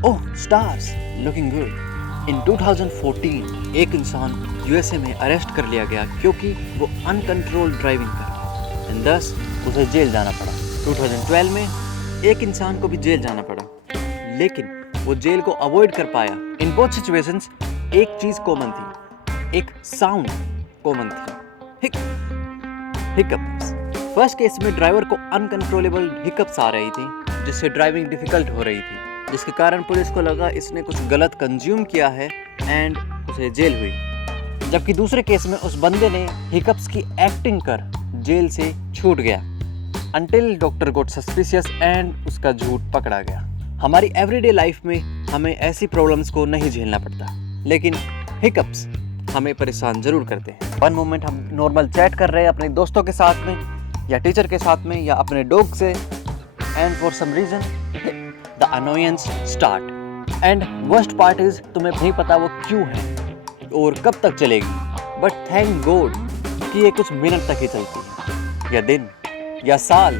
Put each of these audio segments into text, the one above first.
ओह stars, looking good. इन 2014 एक इंसान USA में अरेस्ट कर लिया गया क्योंकि वो अनकंट्रोल्ड ड्राइविंग कर रहा, एंड thus उसे जेल जाना पड़ा। 2012 में एक इंसान को भी जेल जाना पड़ा, लेकिन वो जेल को अवॉइड कर पाया। इन बोथ सिचुएशंस एक चीज कॉमन थी, एक साउंड कॉमन थी, हिकअप्स। फर्स्ट केस में ड्राइवर को अनकंट्रोलेबल हिकअप्स आ रही थी, जिससे ड्राइविंग डिफिकल्ट हो रही थी, जिसके कारण पुलिस को लगा इसने कुछ गलत कंज्यूम किया है एंड उसे जेल हुई। जबकि दूसरे केस में उस बंदे ने हिकअप्स की एक्टिंग कर जेल से छूट गया until doctor got suspicious and उसका झूठ पकड़ा गया। हमारी एवरीडे लाइफ में हमें ऐसी प्रॉब्लम्स को नहीं झेलना पड़ता, लेकिन हिकअप्स हमें परेशान जरूर करते हैं। वन मोमेंट हम नॉर्मल चैट कर रहे हैं अपने दोस्तों के साथ में या टीचर के साथ में या अपने डॉग से, and for some reason the annoyance start. And worst part is तुम्हें नहीं पता वो क्यों है और कब तक चलेगी, बट थैंक गॉड कि ये कुछ मिनट तक ही चलती है, या दिन या साल।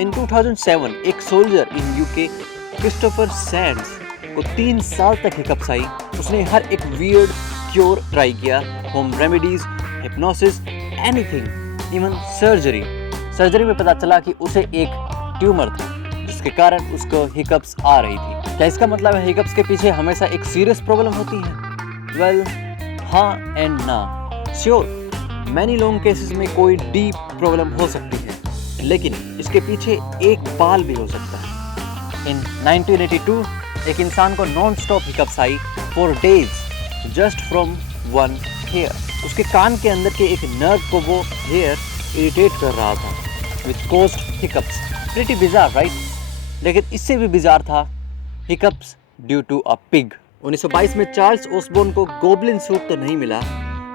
इन 2007 एक soldier in UK Christopher Sands को 3 साल तक हिकअप्स आई। उसने हर एक वियर्ड क्योर ट्राई किया, home remedies, hypnosis, anything, even surgery में पता चला कि उसे एक ट्यूमर था, जिसके कारण उसको हिकअप्स आ रही थी। क्या इसका मतलब है हिकअप्स के पीछे हमेशा एक सीरियस प्रॉब्लम होती है? वेल, हाँ एंड ना। श्योर, मैनी लॉन्ग केसेस में कोई डीप प्रॉब्लम हो सकती है, लेकिन इसके पीछे एक बाल भी हो सकता है। इन 1982 एक इंसान को non stop hiccups I for days just from one hair. उसके कान के अंदर के एक नर्व को वो हेयर इरिटेट कर रहा था, which caused hiccups. Pretty bizarre right? लेकिन इससे भी बिजार था hiccups due to a pig. 1922 में चार्ल्स ओसबोर्न को गोब्लिन सूट तो नहीं मिला,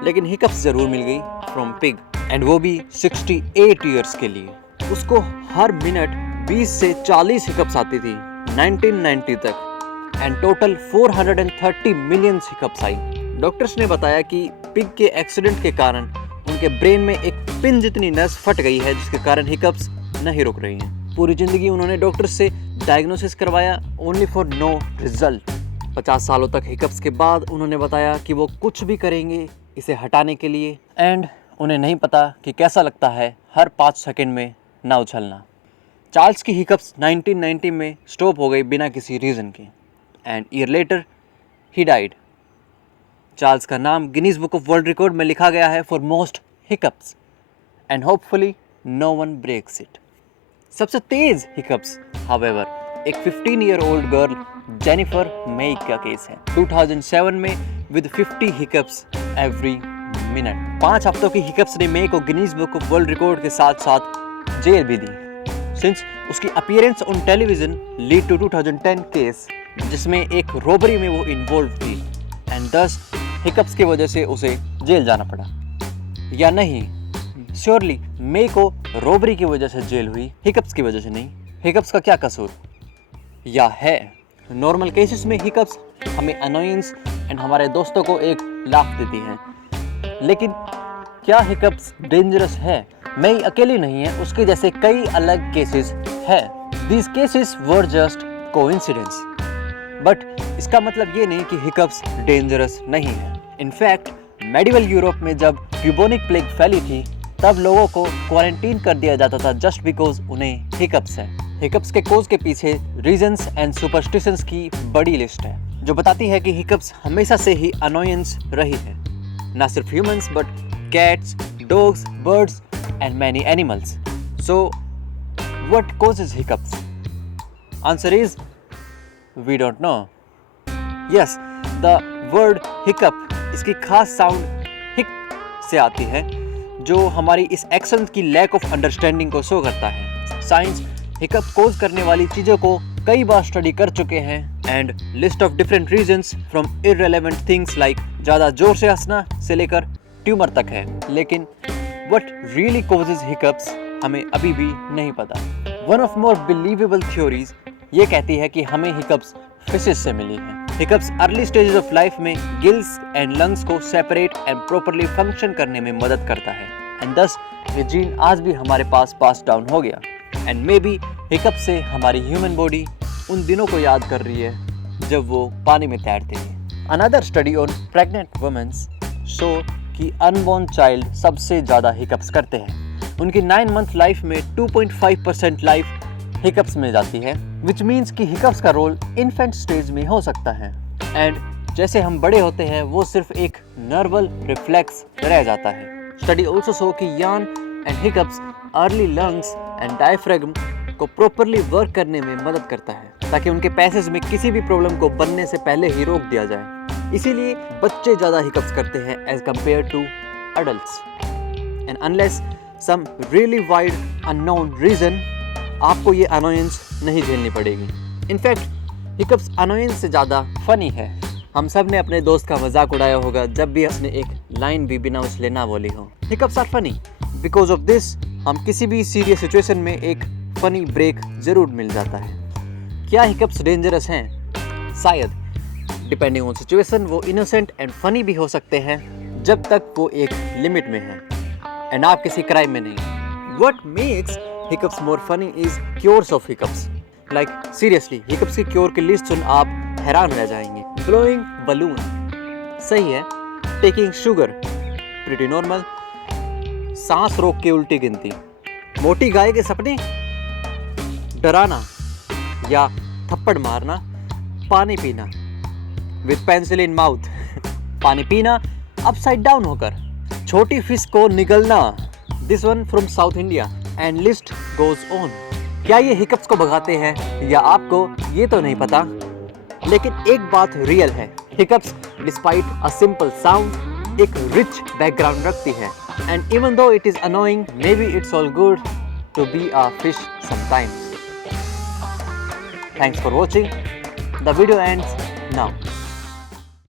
लेकिन हिकअप्स जरूर मिल गई फ्रॉम पिग, एंड वो भी 68 ईयर्स के लिए। उसको हर मिनट 20 से 40 हिकअप्स आती थी 1990 तक, and total 430 million hiccups I. Doctors ने बताया कि पिग के एक्सीडेंट के कारण उनके ब्रेन में एक पिन जितनी नस फट गई है, जिसके कारण हिकअप्स नहीं रुक रही हैं। पूरी जिंदगी उन्होंने डॉक्टर से डायग्नोसिस करवाया, ओनली फॉर नो रिजल्ट। 50 सालों तक हिकअप्स के बाद उन्होंने बताया कि वो कुछ भी करेंगे इसे हटाने के लिए, एंड उन्हें नहीं पता कि कैसा लगता है हर 5 सेकंड में ना उछलना। चार्ल्स की हिकअप्स 1990 में स्टॉप हो गई बिना किसी रीज़न के, and year later he died. Charles का नाम Guinness book of world record में लिखा गया है for most hiccups, and hopefully no one breaks it. सबसे तेज हिकअप्स हाउएवर एक 15 year old girl Jennifer Mee का केस है 2007 में विद 50 हिकअप्स एवरी मिनट। 5 हफ्तों की हिकअप्स ने मेई को Guinness book of world record के साथ साथ जेल भी दी, सिंस उसकी appearance on television lead to 2010 case, जिसमें एक रॉबरी में वो इन्वॉल्व थी, एंड दस हिकअप्स की वजह से उसे जेल जाना पड़ा। या नहीं, श्योरली मेई को रॉबरी की वजह से जेल हुई, हिकअप्स की वजह से नहीं। हिकअप्स का क्या कसूर? या है, नॉर्मल केसेस में हिकअप्स हमें अनोयंस एंड हमारे दोस्तों को एक लाफ देती हैं, लेकिन क्या हिकअप्स डेंजरस है? मेई अकेली नहीं है, उसके जैसे कई अलग केसेस है। These cases were just coincidence, but इसका मतलब ये नहीं कि हिकअप्स डेंजरस नहीं है। इनफैक्ट मेडिवल यूरोप में जब ब्यूबोनिक प्लेग फैली थी, तब लोगों को क्वारंटीन कर दिया जाता था जस्ट बिकॉज उन्हें हिकअप्स है। हिकअप्स के कोज के पीछे रीजंस एंड सुपरस्टिशंस की बड़ी लिस्ट है, जो बताती है कि हिकअप्स हमेशा से ही अनोयंस रही है, ना सिर्फ humans but cats, dogs, birds and many animals. So, what causes hiccups? Answer is, we don't know. Yes, the word hiccup, इसकी खास साउंड हिक से आती है, जो हमारी इस एक्शन की लैक ऑफ अंडरस्टैंडिंग को शो करता है। साइंस हिकअप कोज करने वाली चीज़ों को कई बार स्टडी कर चुके हैं, and list of different reasons from irrelevant things like ज़्यादा जोर से हंसना से लेकर ट्यूमर तक है, लेकिन What really causes hiccups हमें अभी भी नहीं पता। One of more believable theories ये कहती है कि हमें हिकअप्स फिशेस से मिली हैं। Hiccups early stages of life में गिल्स एंड लंग्स को सेपरेट एंड प्रॉपर्ली फंक्शन करने में मदद करता है, एंड thus ये जीन आज भी हमारे पास डाउन हो गया, एंड मे बी हिकअप से हमारी ह्यूमन बॉडी उन दिनों को याद कर रही है जब वो पानी में तैरते हैं। Another study on pregnant women's show कि अनबॉर्न चाइल्ड सबसे ज़्यादा हिकअप्स करते हैं। उनकी 9 मंथ लाइफ में 2.5% लाइफ हिकअप्स में जाती है, विच मीन्स कि हिकअप्स का रोल इन्फेंट स्टेज में हो सकता है। एंड जैसे हम बड़े होते हैं वो सिर्फ एक नर्वल रिफ्लेक्स रह जाता है। स्टडी ऑल्सो शो कि यान and hiccups early lungs and diaphragm को प्रॉपरली वर्क करने में मदद करता है ताकि उनके पैसेज में किसी भी प्रॉब्लम को बनने से पहले ही रोक दिया जाए। इसीलिए बच्चे ज़्यादा हिकअप्स करते हैं as compare to adults. And unless some really wide unknown reason आपको ये अनोयंस नहीं झेलनी पड़ेगी। इनफैक्ट हिकअप्स अनोयंस से ज़्यादा फनी है। हम सब ने अपने दोस्त का मजाक उड़ाया होगा जब भी उसने एक लाइन भी बिना उसले ना बोली हो। Hiccups are funny because of this हम किसी भी सीरियस सिचुएशन में एक फनी ब्रेक जरूर मिल जाता है। क्या हिकअप्स डेंजरस हैं? शायद। डिपेंडिंग ऑन सिचुएशन वो इनोसेंट एंड फनी भी हो सकते हैं जब तक वो एक लिमिट में है एंड आप किसी क्राइम में नहीं। What makes hiccups more funny is cures of hiccups. Like seriously, hiccups की क्योर की लिस्ट सुन आप हैरान रह जाएंगे। Blowing balloon सही है। Taking sugar pretty normal। सांस रोक के उल्टी गिनती। मोटी गाय के सपने। डराना या थप्पड़ मारना। पानी पीना विद पेंसिल इन माउथ। पानी पीना अपसाइड डाउन होकर। छोटी फिश को निगलना। This one from South India and list goes on. क्या ये हिकअप्स को भगाते हैं या आपको ये तो नहीं पता, लेकिन एक बात रियल है, hiccups despite a simple sound एक रिच बैकग्राउंड रखती है। And even though it is annoying, maybe it's all good to be a fish sometimes. Thanks for watching. The video ends now.